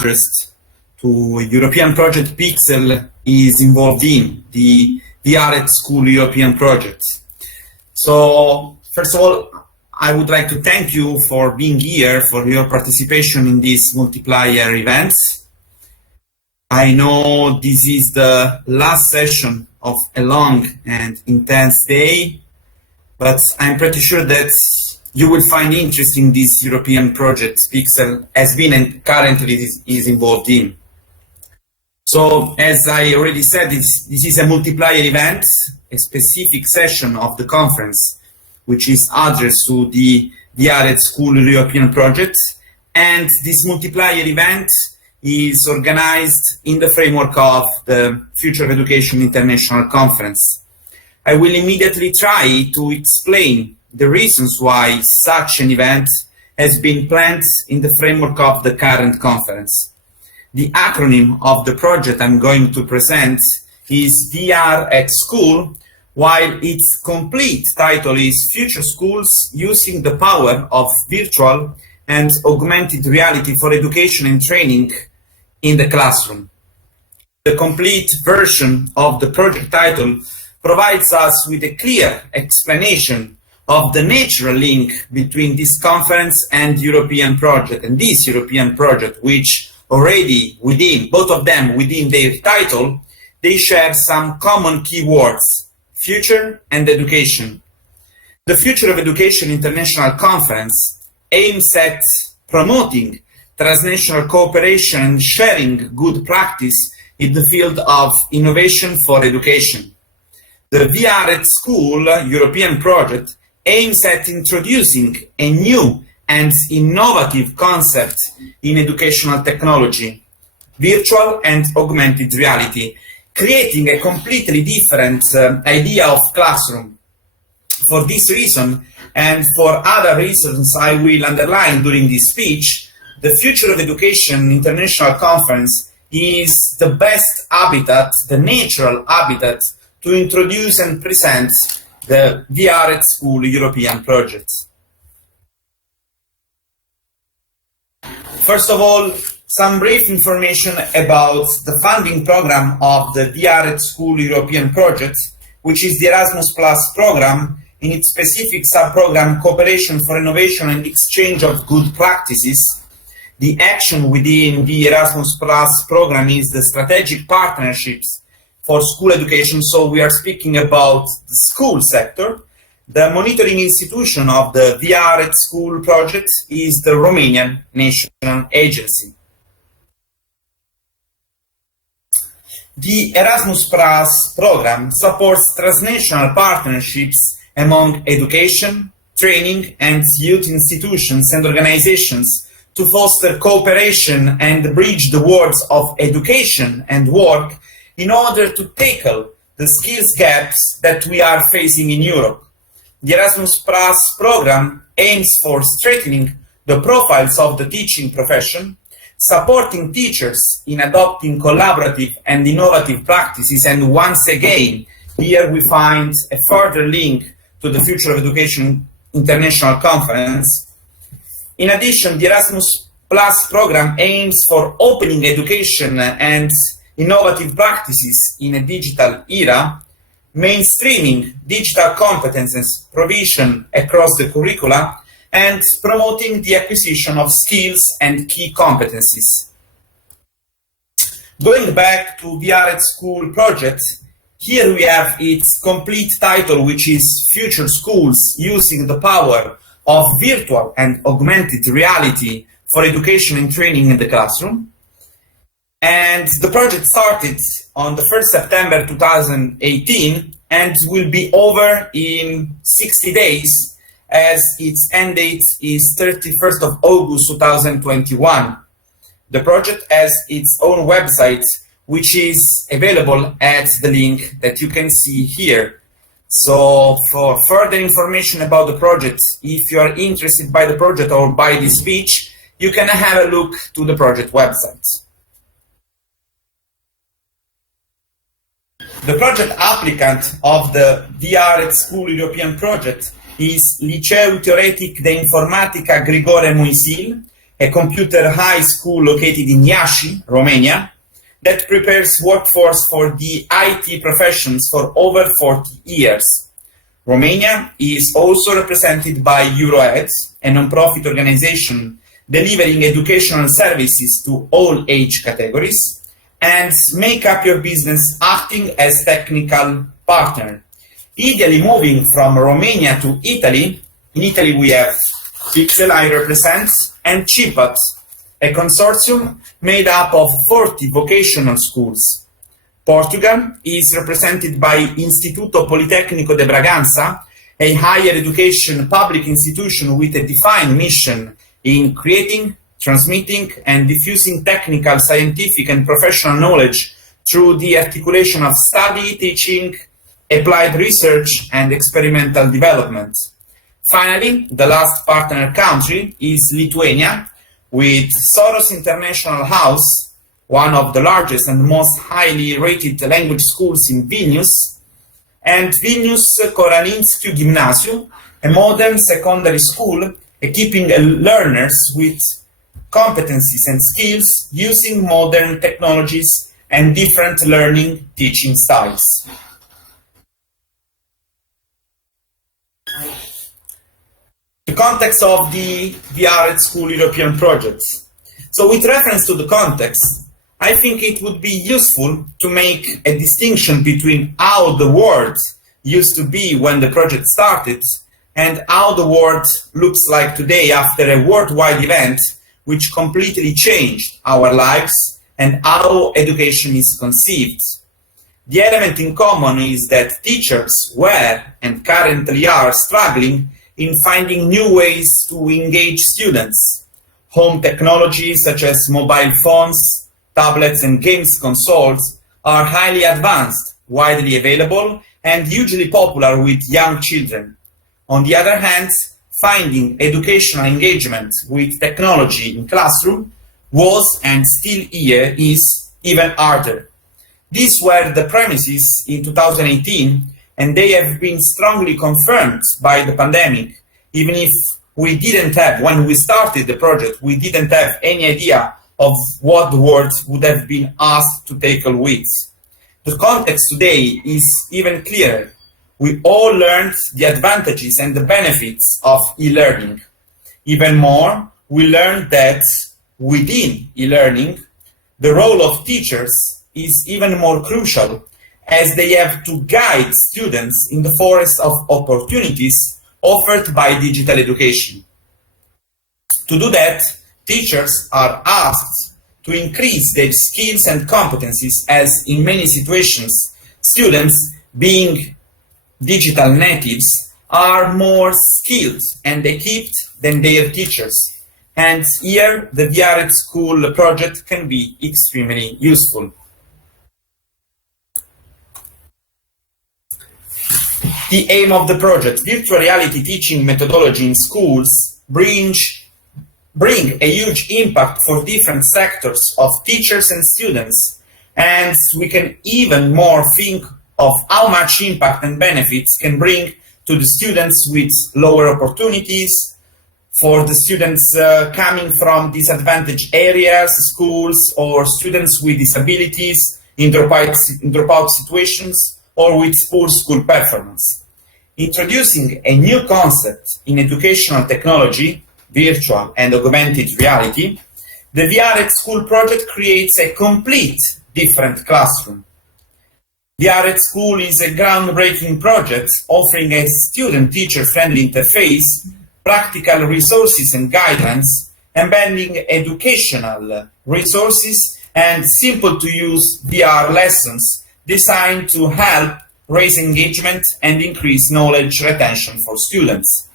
addressed to European project Pixel is involved in, the VR at School European project. So first of all, I would like to thank you for being here, for your participation in this Multiplier event. I know this is the last session of a long and intense day, but I'm pretty sure that you will find interesting this European project Pixel has been and currently is involved in. So as I already said, this is a multiplier event, a specific session of the conference, which is addressed to the VR at School European project. And this multiplier event is organized in the framework of the Future of Education International Conference. I will immediately try to explain the reasons why such an event has been planned in the framework of the current conference. The acronym of the project I'm going to present is VR at School, while its complete title is Future Schools Using the Power of Virtual and Augmented Reality for Education and Training in the Classroom. The complete version of the project title provides us with a clear explanation of the natural link between this conference and European project, and this European project, which already within, both of them within their title, they share some common keywords: future and education. The Future of Education International Conference aims at promoting transnational cooperation and sharing good practice in the field of innovation for education. The VR at School European project aims at introducing a new and innovative concept in educational technology, virtual and augmented reality, creating a completely different idea of classroom. For this reason, and for other reasons I will underline during this speech, the Future of Education International Conference is the best habitat, the natural habitat, to introduce and present the VR at School European project. First of all, some brief information about the funding program of the VR at School European project, which is the Erasmus Plus program in its specific sub-program Cooperation for Innovation and Exchange of Good Practices. The action within the Erasmus Plus program is the strategic partnerships for school education, so we are speaking about the school sector. The monitoring institution of the VR at School project is the Romanian National Agency. The Erasmus Plus program supports transnational partnerships among education, training, and youth institutions and organizations to foster cooperation and bridge the worlds of education and work in order to tackle the skills gaps that we are facing in Europe. The Erasmus Plus program aims for strengthening the profiles of the teaching profession, supporting teachers in adopting collaborative and innovative practices, and once again, here we find a further link to the Future of Education International Conference. In addition, the Erasmus Plus program aims for opening education and innovative practices in a digital era, mainstreaming digital competences provision across the curricula, and promoting the acquisition of skills and key competencies. Going back to VR at School project, here we have its complete title, which is Future Schools Using the Power of Virtual and Augmented Reality for Education and Training in the Classroom. And the project started on the 1st September 2018 and will be over in 60 days, as its end date is 31st of August 2021. The project has its own website, which is available at the link that you can see here. So for further information about the project, if you are interested by the project or by this speech, you can have a look to the project website. The project applicant of the VR at School European project is Liceu Teoretic de Informatica Grigore Moisil, a computer high school located in Iași, Romania, that prepares workforce for the IT professions for over 40 years. Romania is also represented by EuroEd, a non-profit organization delivering educational services to all age categories, and Make Up Your Business acting as technical partner. Ideally moving from Romania to Italy, in Italy we have Pixel, I represent, and CIPAT, a consortium made up of 40 vocational schools. Portugal is represented by Instituto Politecnico de Bragança, a higher education public institution with a defined mission in creating, transmitting, and diffusing technical, scientific, and professional knowledge through the articulation of study, teaching, applied research, and experimental development. Finally, the last partner country is Lithuania, with Soros International House, one of the largest and most highly rated language schools in Vilnius, and Vilnius Koralinskių Gimnasium, a modern secondary school equipping learners with competencies and skills using modern technologies and different learning teaching styles. The context of the VR at School European project. So with reference to the context, I think it would be useful to make a distinction between how the world used to be when the project started and how the world looks like today after a worldwide event which completely changed our lives and how education is conceived. The element in common is that teachers were and currently are struggling in finding new ways to engage students. Home technologies such as mobile phones, tablets, and games consoles are highly advanced, widely available, and hugely popular with young children. On the other hand, finding educational engagement with technology in classroom was and still here is even harder. These were the premises in 2018, and they have been strongly confirmed by the pandemic, even if we didn't have, when we started the project, we didn't have any idea of what the world would have been asked to tackle with. The context today is even clearer. We all learned the advantages and the benefits of e-learning. Even more, we learned that within e-learning, the role of teachers is even more crucial, as they have to guide students in the forest of opportunities offered by digital education. To do that, teachers are asked to increase their skills and competencies, as in many situations, students, being digital natives, are more skilled and equipped than their teachers. And here, the VR at School project can be extremely useful. The aim of the project: virtual reality teaching methodology in schools bring a huge impact for different sectors of teachers and students, and we can even more think of how much impact and benefits can bring to the students with lower opportunities, for the students coming from disadvantaged areas, schools, or students with disabilities in dropout situations, or with poor school performance. Introducing a new concept in educational technology, virtual and augmented reality, the VR at School project creates a complete different classroom. VR at School is a groundbreaking project offering a student-teacher friendly interface, practical resources and guidelines, embedding educational resources, and simple-to-use VR lessons designed to help raise engagement and increase knowledge retention for students.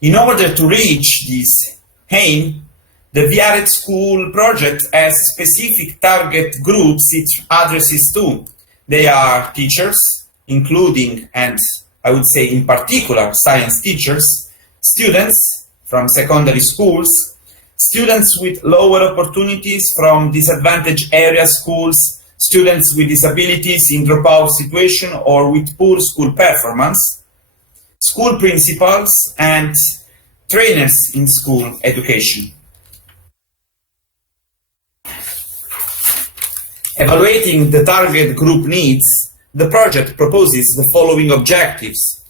In order to reach this aim, the VR at School project has specific target groups it addresses to. They are teachers, including, and I would say in particular, science teachers, students from secondary schools, students with lower opportunities from disadvantaged area schools, students with disabilities in dropout situation or with poor school performance, school principals, and trainers in school education. Evaluating the target group needs, the project proposes the following objectives.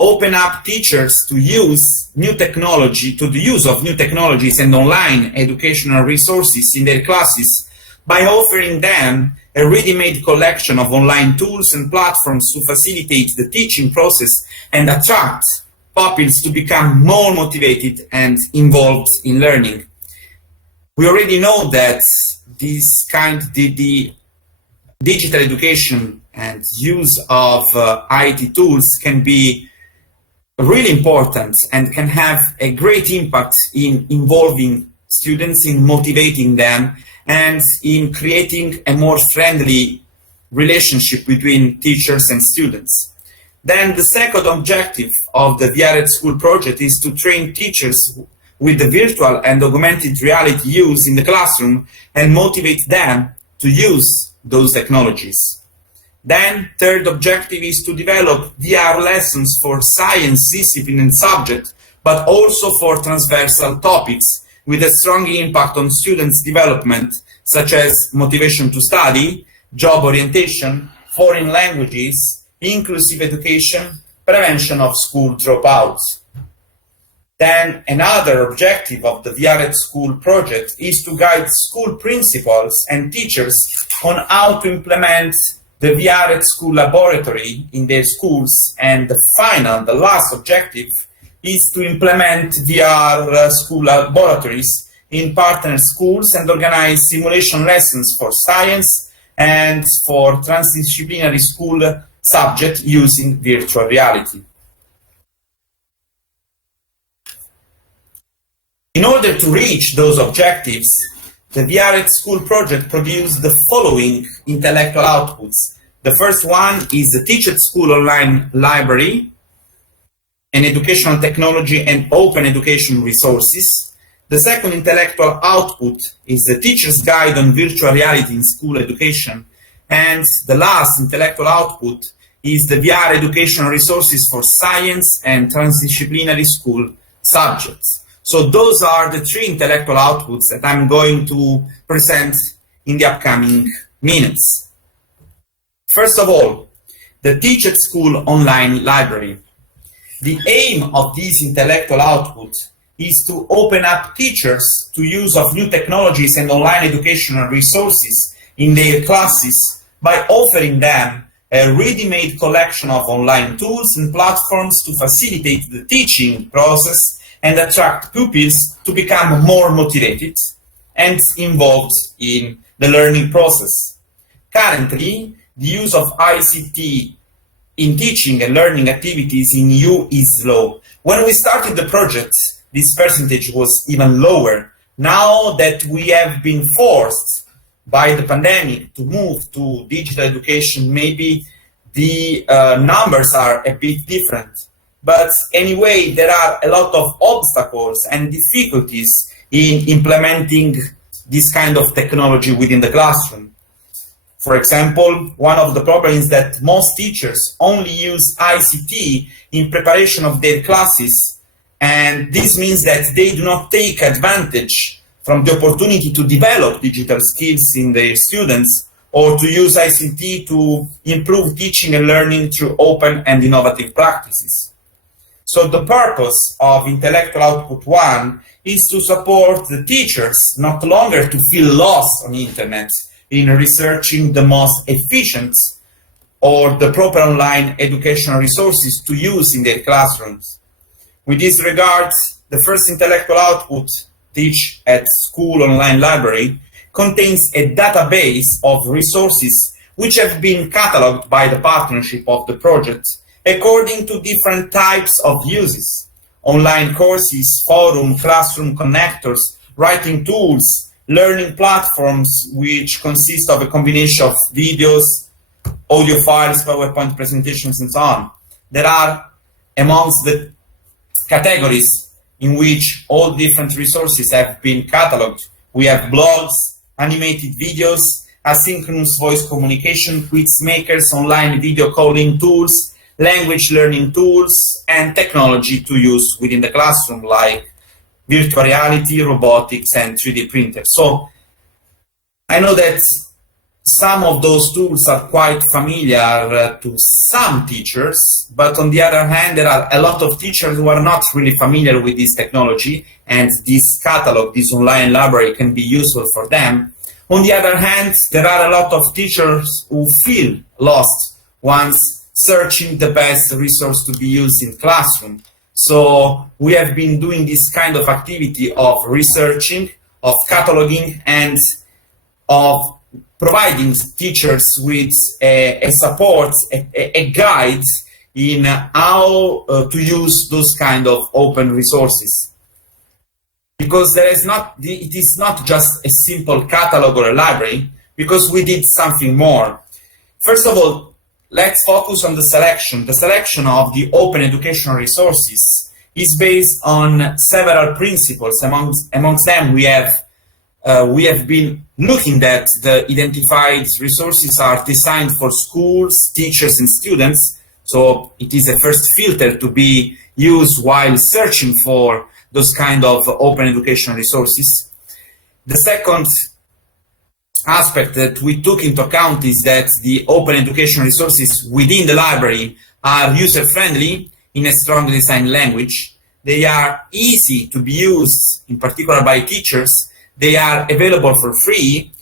Open up teachers to use new technology, to the use of new technologies and online educational resources in their classes by offering them a ready-made collection of online tools and platforms to facilitate the teaching process and attract pupils to become more motivated and involved in learning. We already know that the digital education and use of IT tools can be really important and can have a great impact in involving students, in motivating them, and in creating a more friendly relationship between teachers and students. Then the second objective of the VR at School project is to train teachers with the virtual and augmented reality use in the classroom and motivate them to use those technologies. Then third objective is to develop VR lessons for science, discipline and subject, but also for transversal topics with a strong impact on students' development, such as motivation to study, job orientation, foreign languages, inclusive education, prevention of school dropouts. Then another objective of the VR at School project is to guide school principals and teachers on how to implement the VR at School laboratory in their schools. And the last objective is to implement VR school laboratories in partner schools and organize simulation lessons for science and for transdisciplinary school subject using virtual reality. In order to reach those objectives, the VR at School project produced the following intellectual outputs. The first one is the Teach at School online library, an educational technology and open education resources. The second intellectual output is the Teacher's Guide on Virtual Reality in School Education. And the last intellectual output is the VR educational resources for science and transdisciplinary school subjects. So those are the three intellectual outputs that I'm going to present in the upcoming minutes. First of all, the Teach at School online library. The aim of this intellectual output is to open up teachers to use of new technologies and online educational resources in their classes by offering them a ready-made collection of online tools and platforms to facilitate the teaching process and attract pupils to become more motivated and involved in the learning process. Currently, the use of ICT in teaching and learning activities in EU is low. When we started the project, this percentage was even lower. Now that we have been forced by the pandemic to move to digital education, maybe the numbers are a bit different. But anyway, there are a lot of obstacles and difficulties in implementing this kind of technology within the classroom. For example, one of the problems is that most teachers only use ICT in preparation of their classes, and this means that they do not take advantage from the opportunity to develop digital skills in their students or to use ICT to improve teaching and learning through open and innovative practices. So the purpose of Intellectual Output 1 is to support the teachers not longer to feel lost on the internet in researching the most efficient or the proper online educational resources to use in their classrooms. With this regard, the first intellectual output, Teach at School online library, contains a database of resources which have been cataloged by the partnership of the project according to different types of uses: online courses, forum, classroom connectors, writing tools, learning platforms, which consist of a combination of videos, audio files, PowerPoint presentations, and so on. There are amongst the categories in which all different resources have been cataloged. We have blogs, animated videos, asynchronous voice communication, quiz makers, online video calling tools, language learning tools, and technology to use within the classroom, like virtual reality, robotics, and 3D printers. So I know that some of those tools are quite familiar to some teachers, but on the other hand, there are a lot of teachers who are not really familiar with this technology, and this catalog, this online library, can be useful for them. On the other hand, there are a lot of teachers who feel lost once searching the best resource to be used in classroom. So we have been doing this kind of activity of researching, of cataloging, and of providing teachers with a support, a guide in how to use those kind of open resources. Because it is not just a simple catalog or a library, because we did something more. First of all, let's focus on the selection. The selection of the open educational resources is based on several principles. Amongst them, we have been looking that the identified resources are designed for schools, teachers, and students. So it is a first filter to be used while searching for those kind of open educational resources. The second aspect that we took into account is that the open educational resources within the library are user-friendly in a strongly designed language. They are easy to be used, in particular by teachers. They are available for free,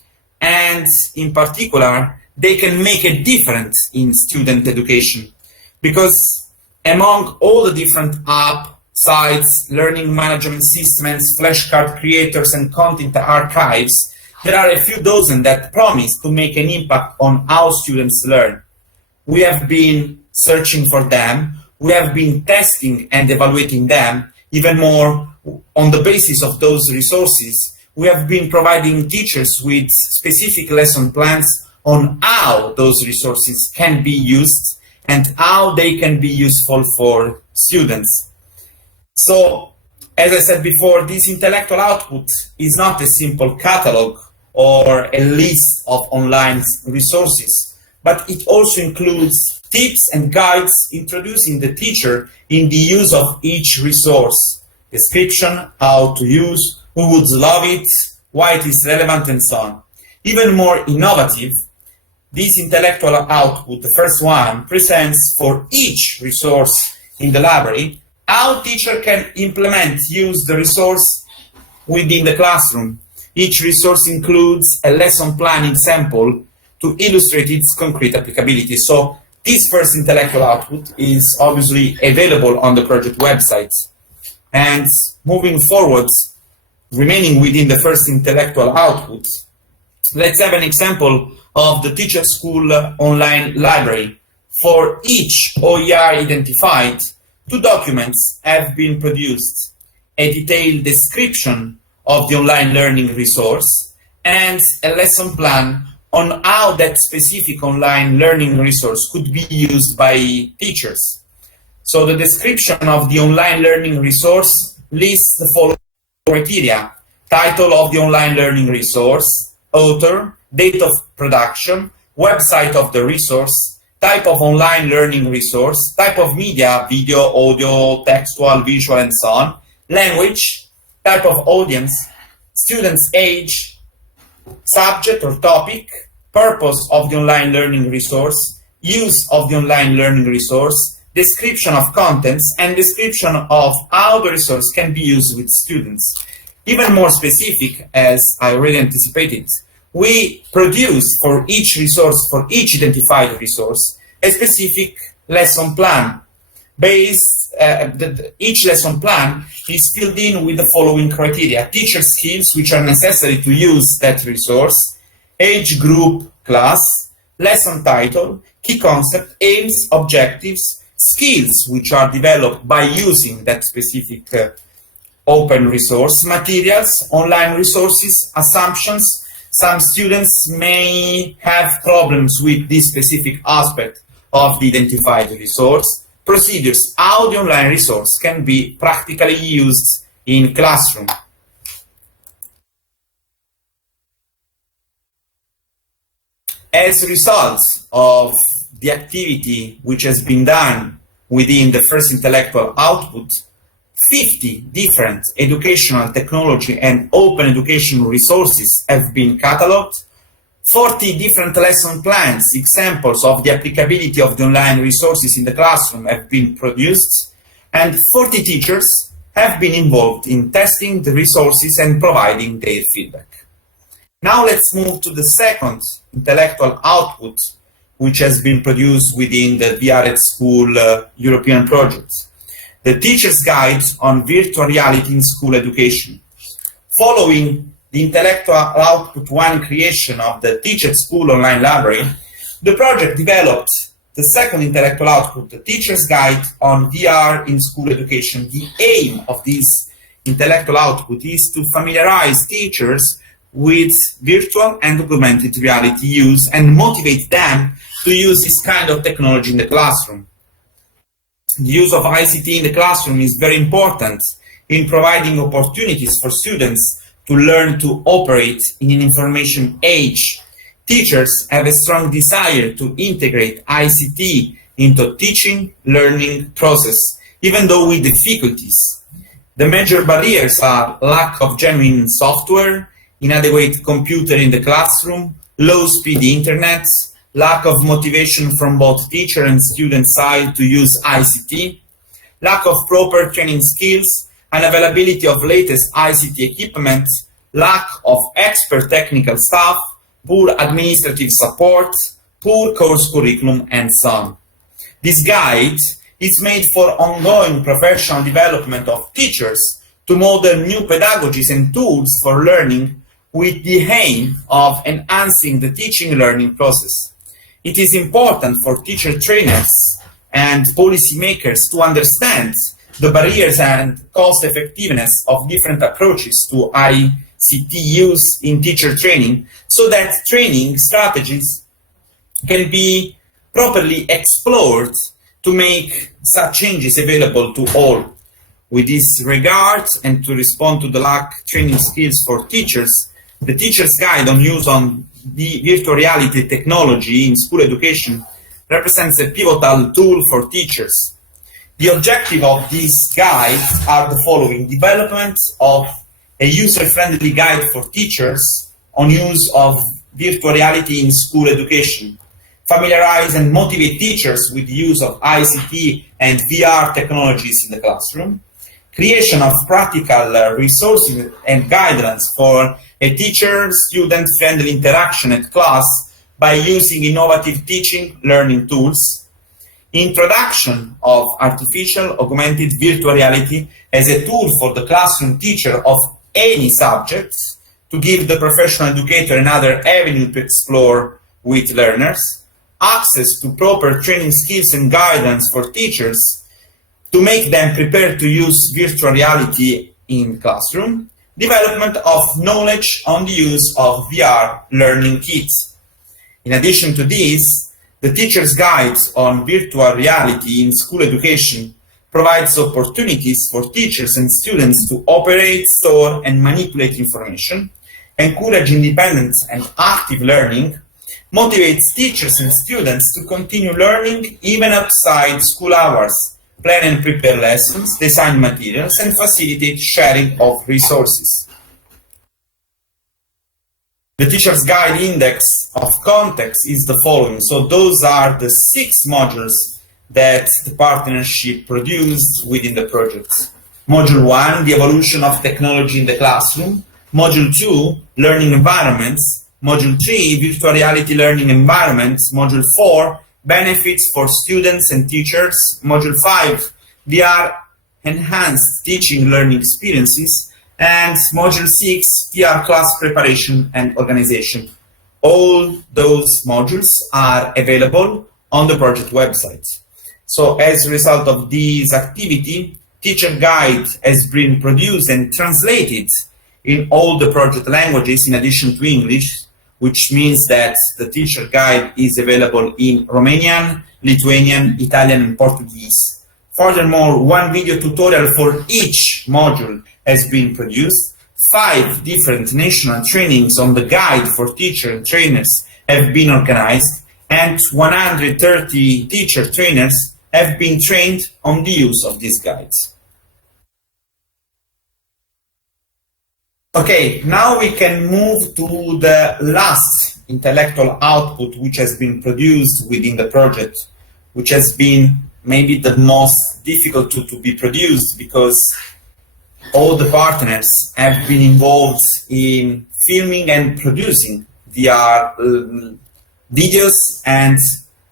and in particular, they can make a difference in student education. Because among all the different apps, sites, learning management systems, flashcard creators, and content archives, there are a few dozen that promise to make an impact on how students learn. We have been searching for them. We have been testing and evaluating them. Even more, on the basis of those resources, we have been providing teachers with specific lesson plans on how those resources can be used and how they can be useful for students. So, as I said before, this intellectual output is not a simple catalog or a list of online resources, but it also includes tips and guides introducing the teacher in the use of each resource, description, how to use, who would love it, why it is relevant, and so on. Even more innovative, this intellectual output, the first one, presents for each resource in the library how teacher can use the resource within the classroom. Each resource includes a lesson plan example to illustrate its concrete applicability. So this first intellectual output is obviously available on the project website. And moving forward, remaining within the first intellectual output, let's have an example of the Teacher School online library. For each OER identified, 2 documents have been produced: a detailed description of the online learning resource and a lesson plan on how that specific online learning resource could be used by teachers. So the description of the online learning resource lists the following criteria: title of the online learning resource, author, date of production, website of the resource, type of online learning resource, type of media, video, audio, textual, visual, and so on, language, type of audience, student's age, subject or topic, purpose of the online learning resource, use of the online learning resource, description of contents, and description of how the resource can be used with students. Even more specific, as I already anticipated, we produce for each resource, for each identified resource, a specific lesson plan. Each lesson plan is filled in with the following criteria: teacher skills which are necessary to use that resource, age group, class, lesson title, key concept, aims, objectives, skills which are developed by using that specific open resource, materials, online resources, assumptions. Some students may have problems with this specific aspect of the identified resource, procedures, how the online resource can be practically used in classroom. As a result of the activity which has been done within the first intellectual output, 50 different educational technology and open educational resources have been cataloged, 40 different lesson plans, examples of the applicability of the online resources in the classroom have been produced, and 40 teachers have been involved in testing the resources and providing their feedback. Now let's move to the second intellectual output which has been produced within the VR School European project, the Teacher's Guide on Virtual Reality in School Education. Following the intellectual output one creation of the Teacher's School online library, the project developed the second intellectual output, the Teacher's Guide on VR in School Education. The aim of this intellectual output is to familiarize teachers with virtual and augmented reality use and motivate them to use this kind of technology in the classroom. The use of ICT in the classroom is very important in providing opportunities for students to learn to operate in an information age. Teachers have a strong desire to integrate ICT into teaching, learning process, even though with difficulties. The major barriers are lack of genuine software, inadequate computer in the classroom, low-speed internet, lack of motivation from both teacher and student side to use ICT, lack of proper training skills, unavailability of latest ICT equipment, lack of expert technical staff, poor administrative support, poor course curriculum, and so on. This guide is made for ongoing professional development of teachers to model new pedagogies and tools for learning with the aim of enhancing the teaching learning process. It is important for teacher trainers and policymakers to understand the barriers and cost effectiveness of different approaches to ICT use in teacher training so that training strategies can be properly explored to make such changes available to all. With this regard, and to respond to the lack training skills for teachers, the Teacher's Guide on use on the virtual reality technology in school education represents a pivotal tool for teachers. The objective of this guide are the following: development of a user-friendly guide for teachers on use of virtual reality in school education, familiarize and motivate teachers with the use of ICT and VR technologies in the classroom, creation of practical resources and guidelines for a teacher-student friendly interaction at class by using innovative teaching learning tools, introduction of artificial augmented virtual reality as a tool for the classroom teacher of any subject to give the professional educator another avenue to explore with learners, access to proper training skills and guidance for teachers to make them prepared to use virtual reality in classroom, development of knowledge on the use of VR learning kits. In addition to this, the Teacher's Guide on Virtual Reality in School Education provides opportunities for teachers and students to operate, store, and manipulate information, encourage independent and active learning, motivates teachers and students to continue learning even outside school hours, plan and prepare lessons, design materials, and facilitate sharing of resources. The Teacher's Guide Index of Context is the following. So those are the 6 modules that the partnership produced within the project. Module 1, the evolution of technology in the classroom. Module 2, learning environments. Module 3, virtual reality learning environments. Module 4, benefits for students and teachers. Module 5, VR enhanced teaching learning experiences. And Module 6, VR class preparation and organization. All those modules are available on the project website. So as a result of this activity, Teacher Guide has been produced and translated in all the project languages in addition to English, which means that the Teacher Guide is available in Romanian, Lithuanian, Italian, and Portuguese. Furthermore, one video tutorial for each module has been produced. 5 different national trainings on the guide for teachers and trainers have been organized, and 130 teacher trainers have been trained on the use of these guides. Okay, now we can move to the last intellectual output which has been produced within the project, which has been maybe the most difficult to be produced because all the partners have been involved in filming and producing VR videos and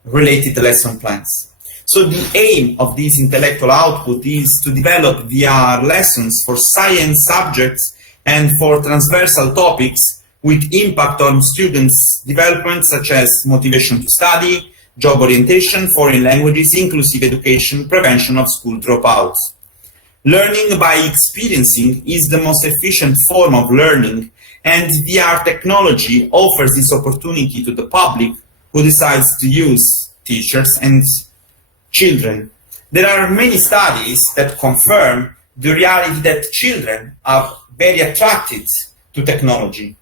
related lesson plans. So the aim of this intellectual output is to develop VR lessons for science subjects and for transversal topics with impact on students' development, such as motivation to study, job orientation, foreign languages, inclusive education, prevention of school dropouts. Learning by experiencing is the most efficient form of learning, and VR technology offers this opportunity to the public who decides to use teachers and children. There are many studies that confirm the reality that children are very attracted to technology.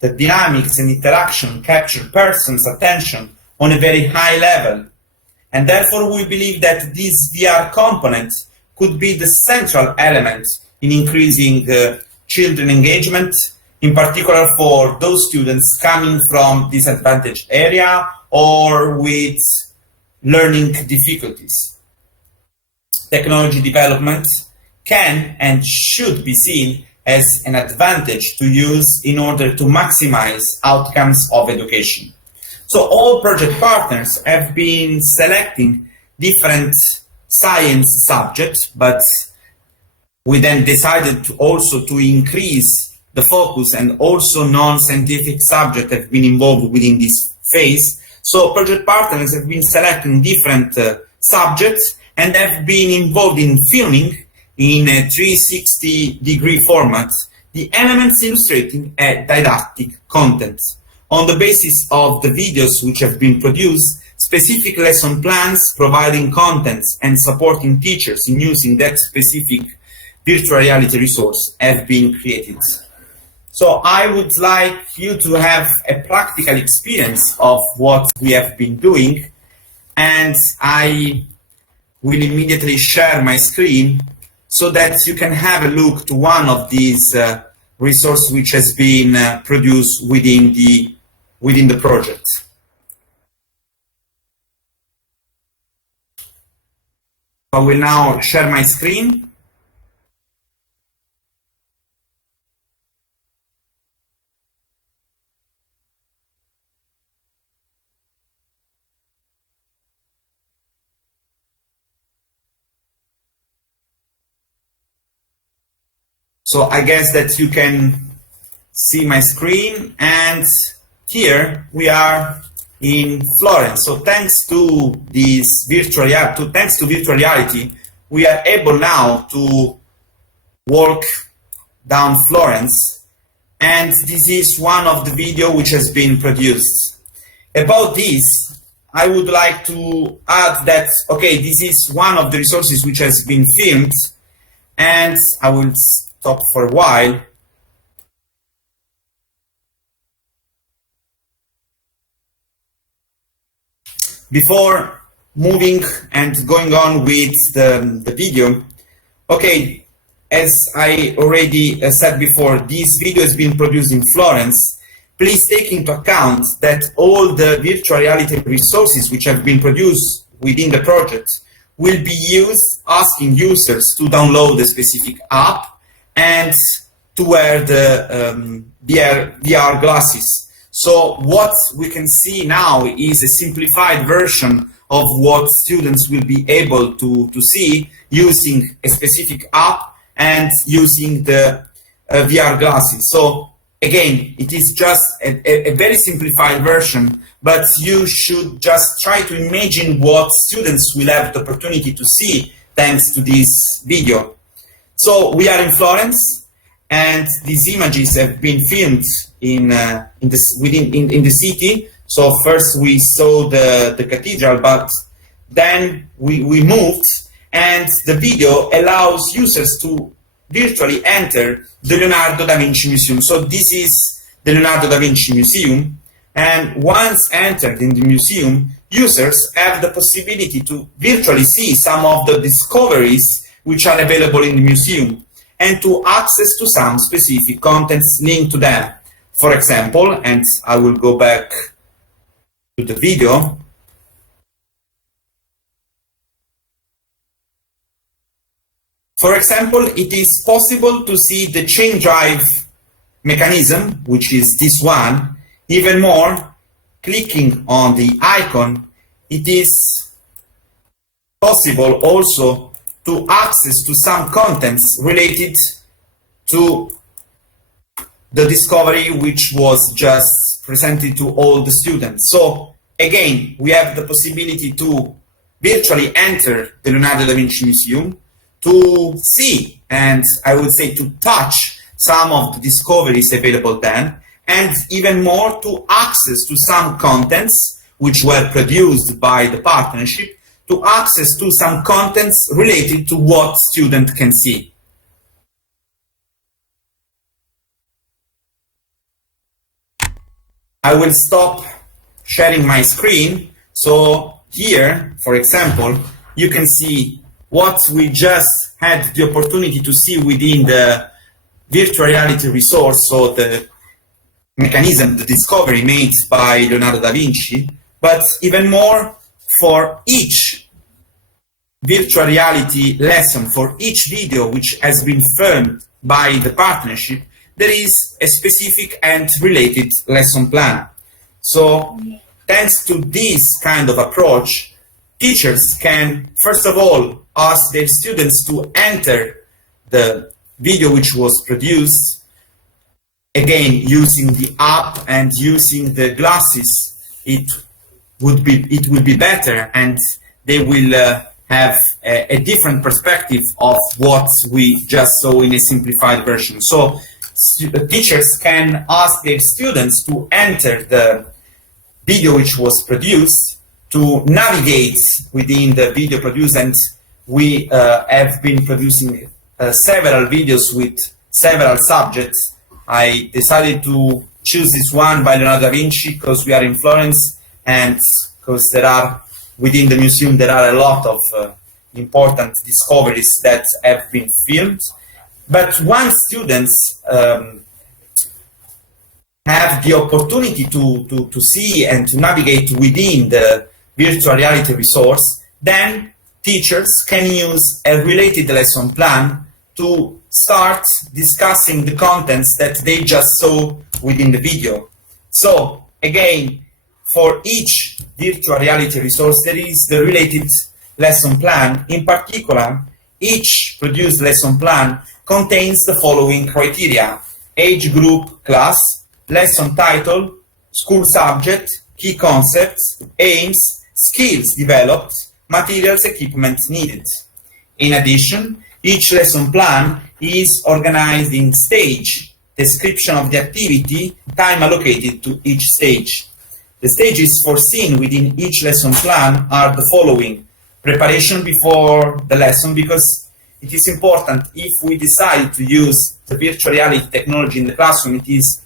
The dynamics and interaction capture persons' attention on a very high level, and therefore we believe that this VR component could be the central element in increasing children engagement, in particular for those students coming from disadvantaged area or with learning difficulties. Technology development can and should be seen as an advantage to use in order to maximize outcomes of education. So all project partners have been selecting different science subjects, but we then decided to also to increase the focus, and also non-scientific subjects have been involved within this phase. So project partners have been selecting different subjects and have been involved in filming in a 360-degree format the elements illustrating a didactic content. On the basis of the videos which have been produced, specific lesson plans providing contents and supporting teachers in using that specific virtual reality resource have been created. So I would like you to have a practical experience of what we have been doing, and I will immediately share my screen so that you can have a look to one of these resources which has been produced within the project. I will now share my screen. So I guess that you can see my screen, and here we are in Florence. So thanks to this virtual reality, we are able now to walk down Florence, and this is one of the video which has been produced. About this, I would like to add that, okay, this is one of the resources which has been filmed, and I will stop for a while. Before moving and going on with the video, okay, as I already said before, this video has been produced in Florence. Please take into account that all the virtual reality resources which have been produced within the project will be used asking users to download a specific app and to wear the VR glasses. So what we can see now is a simplified version of what students will be able to see using a specific app and using the VR glasses. So again, it is just a very simplified version, but you should just try to imagine what students will have the opportunity to see thanks to this video. So we are in Florence, and these images have been filmed in the city. So first we saw the cathedral, but then we moved, and the video allows users to virtually enter the Leonardo da Vinci Museum. So this is the Leonardo da Vinci Museum. And once entered in the museum, users have the possibility to virtually see some of the discoveries which are available in the museum and to access to some specific contents linked to them. For example, and I will go back to the video. For example, it is possible to see the chain drive mechanism, which is this one. Even more, clicking on the icon, it is possible also to access to some contents related to the discovery which was just presented to all the students. So again, we have the possibility to virtually enter the Leonardo da Vinci Museum, to see, and I would say to touch some of the discoveries available then, and even more to access to some contents which were produced by the partnership, to access to some contents related to what student can see. I will stop sharing my screen. So here, for example, you can see what we just had the opportunity to see within the virtual reality resource, so the mechanism, the discovery made by Leonardo da Vinci, but even more for each virtual reality lesson, for each video which has been filmed by the partnership, there is a specific and related lesson plan. So thanks to this kind of approach, teachers can, first of all, ask their students to enter the video which was produced, again using the app and using the glasses. It would be better, and they will have a different perspective of what we just saw in a simplified version. So teachers can ask their students to enter the video which was produced, to navigate within the video produced, and we have been producing several videos with several subjects. I decided to choose this one by Leonardo da Vinci because we are in Florence, and because there are, within the museum, there are a lot of important discoveries that have been filmed. But once students have the opportunity to see and to navigate within the virtual reality resource, then teachers can use a related lesson plan to start discussing the contents that they just saw within the video. So again, for each virtual reality resource, there is the related lesson plan. In particular, each produced lesson plan contains the following criteria: age group, class, lesson title, school subject, key concepts, aims, skills developed, materials, equipment needed. In addition, each lesson plan is organized in stage, description of the activity, time allocated to each stage. The stages foreseen within each lesson plan are the following: preparation before the lesson, because it is important, if we decide to use the virtual reality technology in the classroom, it is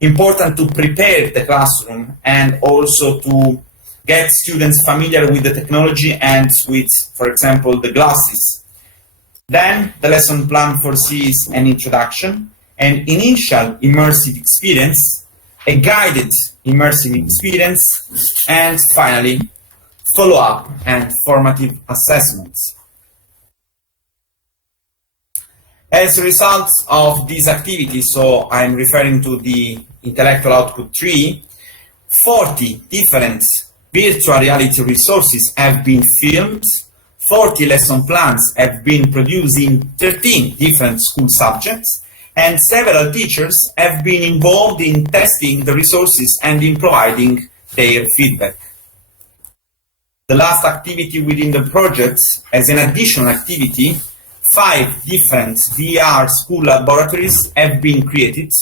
important to prepare the classroom and also to get students familiar with the technology and with, for example, the glasses. Then the lesson plan foresees an introduction, an initial immersive experience, a guided immersive experience, and finally, follow-up and formative assessments. As a result of these activities, so I'm referring to the intellectual output 3, 40 different virtual reality resources have been filmed, 40 lesson plans have been produced in 13 different school subjects, and several teachers have been involved in testing the resources and in providing their feedback. The last activity within the project, as an additional activity, 5 different VR school laboratories have been created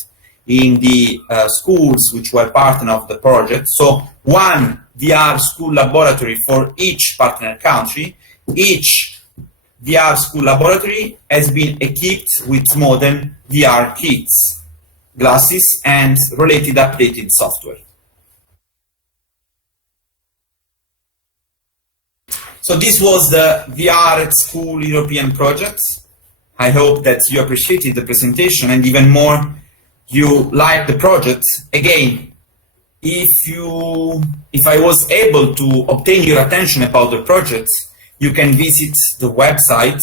in the schools which were partner of the project. So one VR school laboratory for each partner country. Each VR school laboratory has been equipped with modern VR kits, glasses, and related updated software. So this was the VR at School European project. I hope that you appreciated the presentation and even more you liked the project. Again, if I was able to obtain your attention about the project, you can visit the website.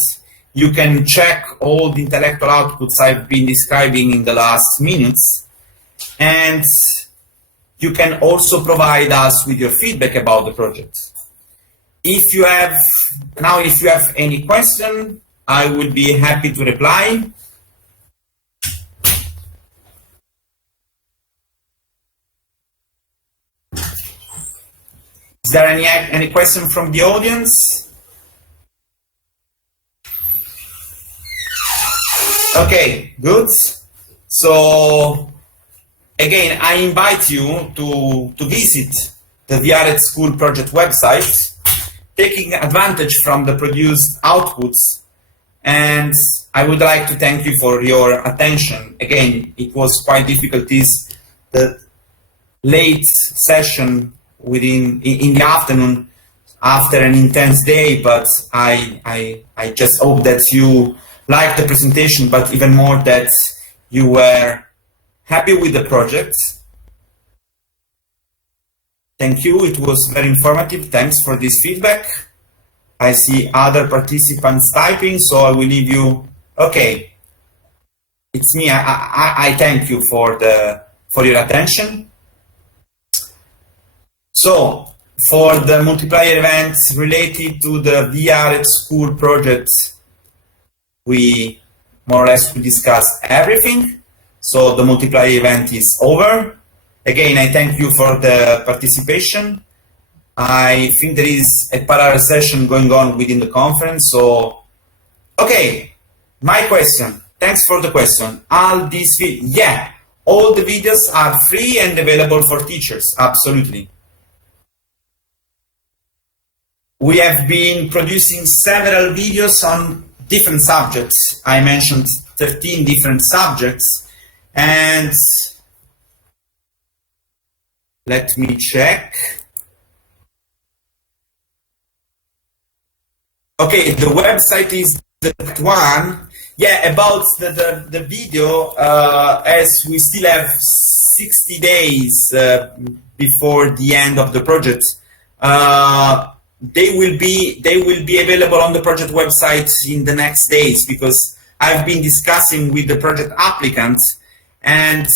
You can check all the intellectual outputs I've been describing in the last minutes. And you can also provide us with your feedback about the project. If you have any question, I would be happy to reply. Is there any question from the audience? Okay, good. So again, I invite you to visit the VR at School project website, taking advantage from the produced outputs. And I would like to thank you for your attention. Again, it was quite difficult the late session in the afternoon after an intense day, but I just hope that you liked the presentation, but even more that you were happy with the project. Thank you, it was very informative. Thanks for this feedback. I see other participants typing, so I will leave you. Okay, it's me. I thank you for your attention. So for the multiplier event related to the VR at School project, we more or less discuss everything. So the multiplier event is over. Again, I thank you for the participation. I think there is a parallel session going on within the conference. So, okay, my question. Thanks for the question. All the videos are free and available for teachers. Absolutely. We have been producing several videos on different subjects. I mentioned 13 different subjects, and let me check. Okay, the website is the one. Yeah, about the video, as we still have 60 days before the end of the project, they will be available on the project website in the next days, because I've been discussing with the project applicants, and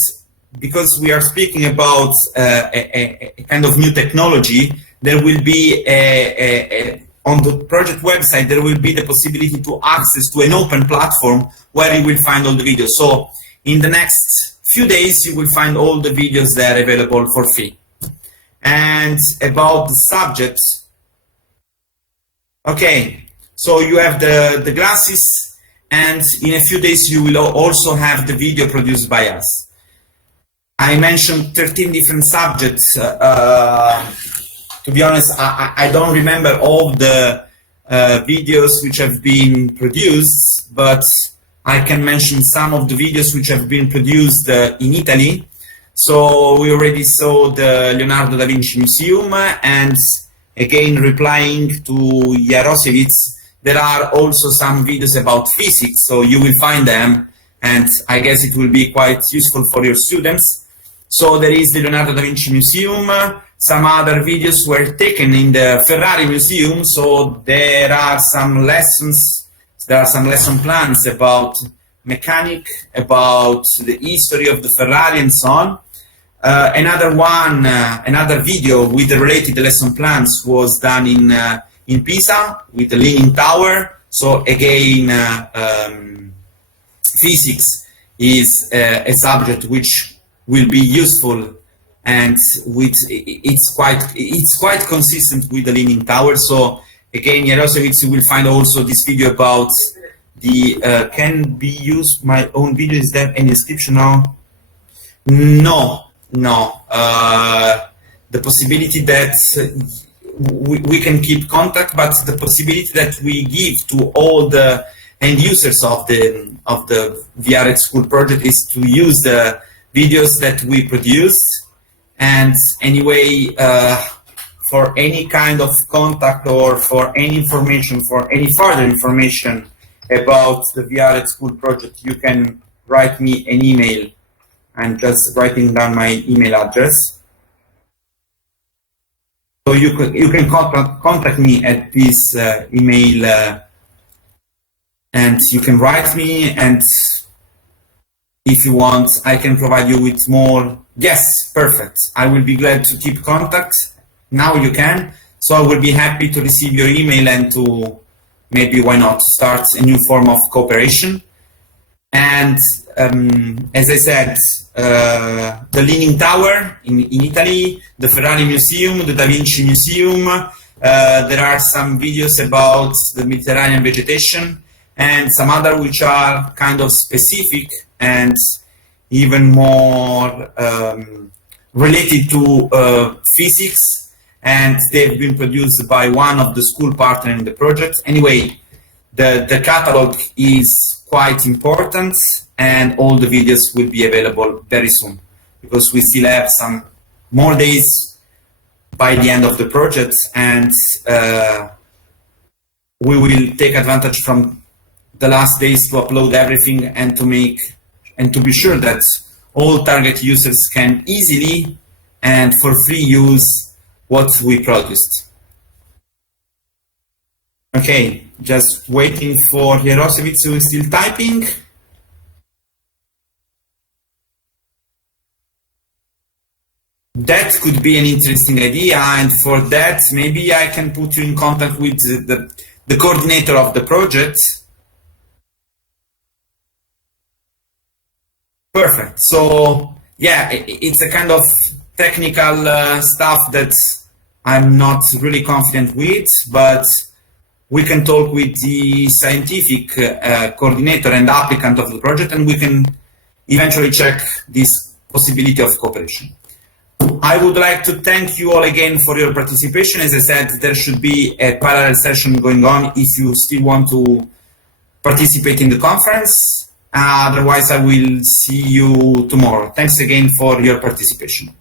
because we are speaking about a kind of new technology, there will be on the project website, there will be the possibility to access to an open platform where you will find all the videos. So in the next few days, you will find all the videos that are available for free. And about the subject, okay, so you have the glasses, and in a few days, you will also have the video produced by us. I mentioned 13 different subjects. To be honest, I don't remember all the videos which have been produced, but I can mention some of the videos which have been produced in Italy. So we already saw the Leonardo da Vinci Museum, and again, replying to Jarosevich, there are also some videos about physics, so you will find them, and I guess it will be quite useful for your students. So there is the Leonardo da Vinci Museum. Some other videos were taken in the Ferrari Museum, so there are some lessons, there are some lesson plans about mechanic, about the history of the Ferrari and so on. Another video with the related lesson plans was done in Pisa with the Leaning Tower. So again, physics is a subject which will be useful, and it's quite consistent with the Leaning Tower. So again, Jarosevich, you will find also this video about the can be used my own video. Is there any description now? No. The possibility that we can keep contact, but the possibility that we give to all the end users of the VR at School project is to use the videos that we produce. And anyway, for any kind of contact or for any information, for any further information about the VR at School project, you can write me an email. I'm just writing down my email address. So you can contact me at this email, and you can write me, and if you want, I can provide you with more. Yes, perfect. I will be glad to keep contact. Now you can. So I will be happy to receive your email and to maybe, why not, start a new form of cooperation. And as I said, the Leaning Tower in Italy, the Ferrari Museum, the Da Vinci Museum, there are some videos about the Mediterranean vegetation and some other which are kind of specific and even more related to physics, and they've been produced by one of the school partners in the project. Anyway, the catalog is quite important, and all the videos will be available very soon, because we still have some more days by the end of the project, and we will take advantage from the last days to upload everything and to be sure that all target users can easily and for free use what we produced. Okay, just waiting for Jerosevic, who is still typing. That could be an interesting idea, and for that, maybe I can put you in contact with the coordinator of the project. Perfect. So yeah, it's a kind of technical stuff that I'm not really confident with, but we can talk with the scientific coordinator and applicant of the project, and we can eventually check this possibility of cooperation. I would like to thank you all again for your participation. As I said, there should be a parallel session going on if you still want to participate in the conference. Otherwise, I will see you tomorrow. Thanks again for your participation.